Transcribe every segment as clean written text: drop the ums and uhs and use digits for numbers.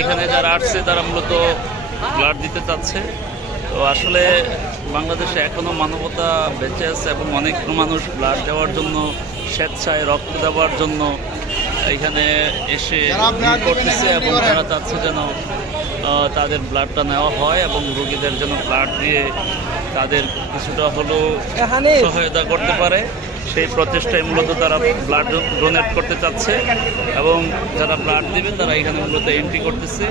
এখানে যারা আসছে তারা মূলত ব্লাড দিতে চাচ্ছে। তো আসলে বাংলাদেশে এখনও মানবতা বেঁচে আছে এবং অনেক মানুষ ব্লাড দেওয়ার জন্য, স্বেচ্ছায় রক্ত দেওয়ার জন্য এখানে এসে করতেছে এবং তারা চাচ্ছে যেন তাদের ব্লাডটা নেওয়া হয় এবং রোগীদের জন্য ব্লাড দিয়ে তাদের কিছুটা হলেও সহায়তা করতে পারে। সেই প্রচেষ্টায় মূলত তারা ব্লাড ডোনেট করতে চাচ্ছে এবং যারা ব্লাড দেবে তারা এখানে মূলত এন্ট্রি করতেছে।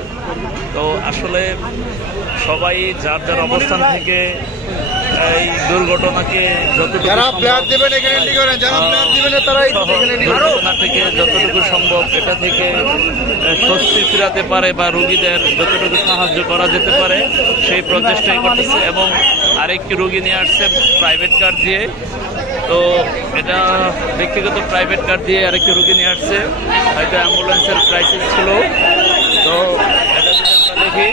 তো আসলে সবাই যার যার অবস্থান থেকে এই দুর্ঘটনাকে দুর্ঘটনা থেকে যতটুকু সম্ভব এটা থেকে স্বস্তি ফিরাতে পারে বা রোগীদের যতটুকু সাহায্য করা যেতে পারে সেই প্রচেষ্টাই করতেছে। এবং আরেকটি রোগী নিয়ে আসছে প্রাইভেট কার দিয়ে। তো এটা ব্যক্তিগত প্রাইভেট কার দিয়ে আরেকটি রোগী নিয়ে আসছে, হয়তো অ্যাম্বুলেন্সের ক্রাইসিস ছিল। তো এটা যদি আমরা দেখি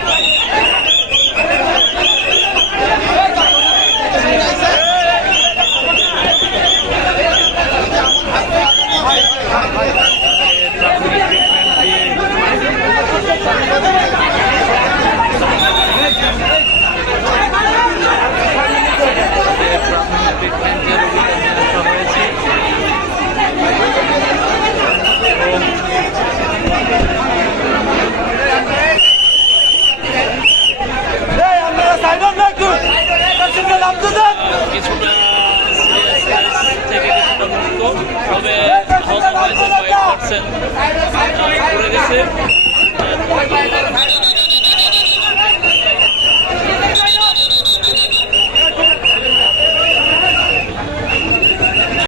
তবে আহত হয়েছে 5% পড়ে গেছে।